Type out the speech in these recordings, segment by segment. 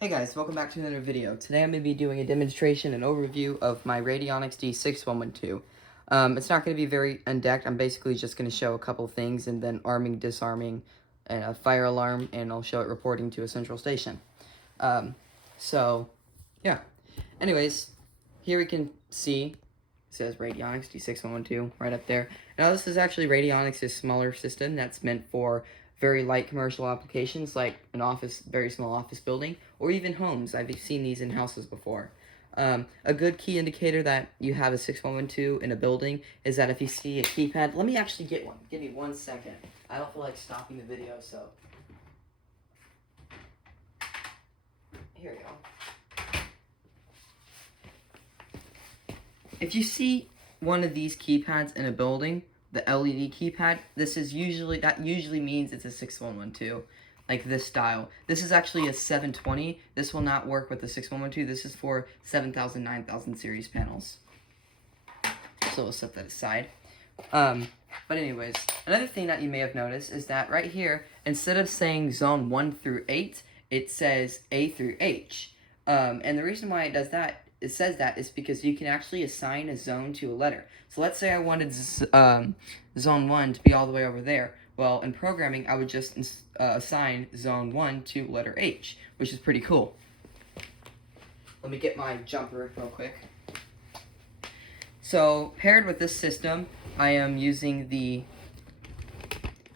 Hey guys, welcome back to another video. Today I'm going to be doing a demonstration and overview of my Radionics D6112. It's not going to be very in-depth. I'm basically just going to show a couple things and then arming, disarming, and a fire alarm, and I'll show it reporting to a central station. Yeah. Anyways, here we can see, it says Radionics D6112 right up there. Now this is actually Radionics' smaller system that's meant for very light commercial applications like an office, very small office building, or even homes. I've seen these in houses before. A good key indicator that you have a 6112 in a building is that if you see a keypad, let me actually get one. Give me 1 second. I don't feel like stopping the video, so. Here we go. If you see one of these keypads in a building, the LED keypad, that usually means it's a 6112, like this style. This is actually a 720. This will not work with the 6112. This is for 7000, 9000 series panels. So we'll set that aside. But anyways, another thing that you may have noticed is that right here, instead of saying zone 1 through 8, it says A through H. And the reason why it says that is because you can actually assign a zone to a letter. So let's say I wanted zone 1 to be all the way over there. Well, in programming, I would just assign zone 1 to letter H, which is pretty cool. Let me get my jumper real quick. So, paired with this system, I am using the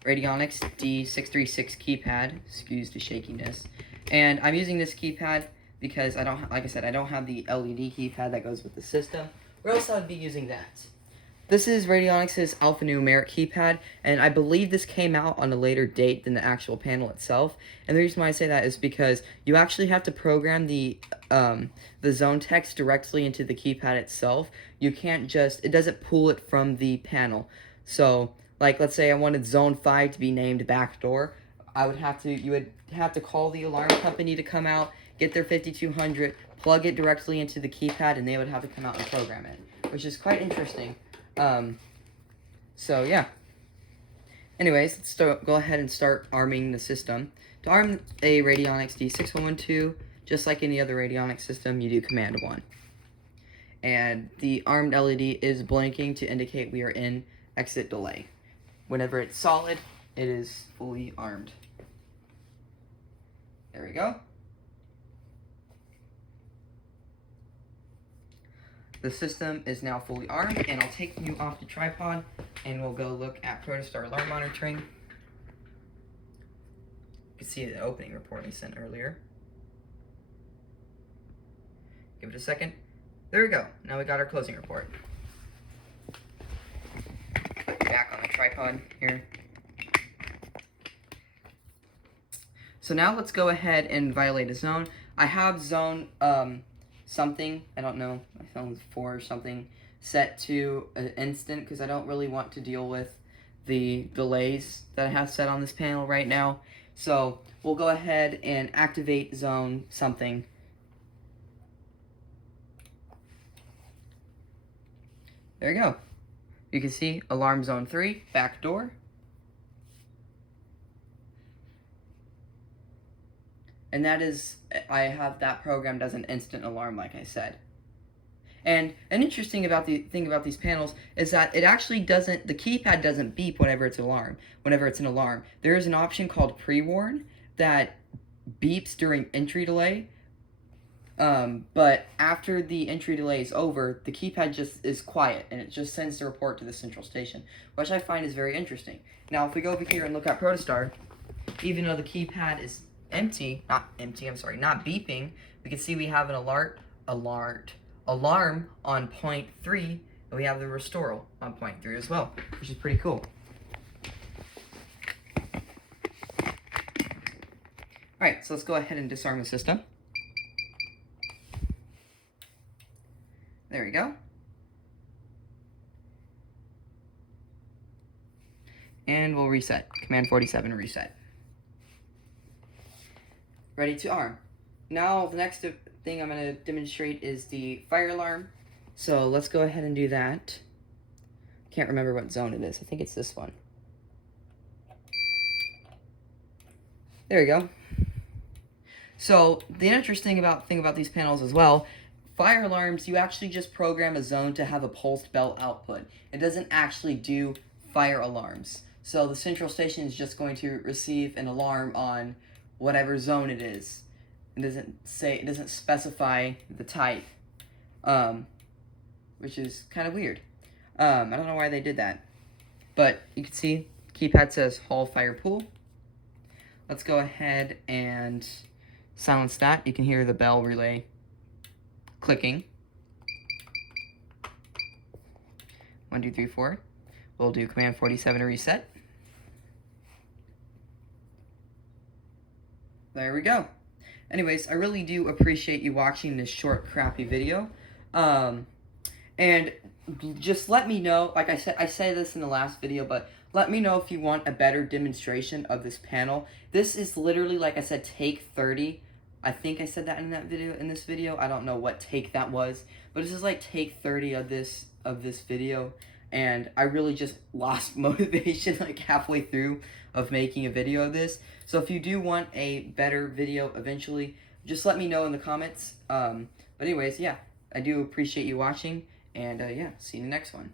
Radionics D636 keypad. Excuse the shakiness. And I'm using this keypad because I don't, like I said, I don't have the LED keypad that goes with the system, or else I would be using that. This is Radionics' alphanumeric keypad, and I believe this came out on a later date than the actual panel itself. And the reason why I say that is because you actually have to program the zone text directly into the keypad itself. You can't just, it doesn't pull it from the panel. So, like, let's say I wanted zone 5 to be named backdoor. You would have to call the alarm company to come out, get their 5200, plug it directly into the keypad, and they would have to come out and program it, which is quite interesting. So yeah. Anyways, let's go ahead and start arming the system. To arm a Radionics D6112, just like any other Radionics system, you do Command 1. And the armed LED is blinking to indicate we are in exit delay. Whenever it's solid, it is fully armed. There we go. The system is now fully armed, and I'll take you off the tripod, and we'll go look at Protostar alarm monitoring. You can see the opening report I sent earlier. Give it a second. There we go. Now we got our closing report. Put you back on the tripod here. So now let's go ahead and violate a zone. I have zone something, I don't know, my phone's 4 or something, set to an instant because I don't really want to deal with the delays that I have set on this panel right now. So we'll go ahead and activate zone something. There you go. You can see alarm zone 3, back door. And that is, I have that programmed as an instant alarm, like I said. And an interesting thing about these panels is that it actually doesn't, the keypad doesn't beep whenever it's an alarm. There is an option called Preworn that beeps during entry delay. But after the entry delay is over, the keypad just is quiet, and it just sends the report to the central station, which I find is very interesting. Now, if we go over here and look at Protostar, even though the keypad is not beeping, we can see we have an alarm on point 3, and we have the restoral on point 3 as well, which is pretty cool. Alright, so let's go ahead and disarm the system. There we go. And we'll reset. Command 47, reset. Ready to arm. Now, the next thing I'm going to demonstrate is the fire alarm. So let's go ahead and do that. Can't remember what zone it is. I think it's this one. There we go. So the interesting thing about these panels as well, fire alarms, you actually just program a zone to have a pulsed bell output. It doesn't actually do fire alarms. So the central station is just going to receive an alarm on whatever zone it is. It doesn't specify the type, which is kind of weird. I don't know why they did that, but you can see keypad says Hall Fire Pool. Let's go ahead and silence that. You can hear the bell relay clicking. 1, 2, 3, 4. We'll do command 47 to reset. There we go. Anyways, I really do appreciate you watching this short, crappy video. And just let me know, like I said this in the last video, but let me know if you want a better demonstration of this panel. This is literally, like I said, take 30. I think I said that in this video. I don't know what take that was, but this is like take 30 of this video, and I really just lost motivation like halfway through of making a video of this. So if you do want a better video eventually, just let me know in the comments. But anyways, yeah, I do appreciate you watching, and yeah, see you in the next one.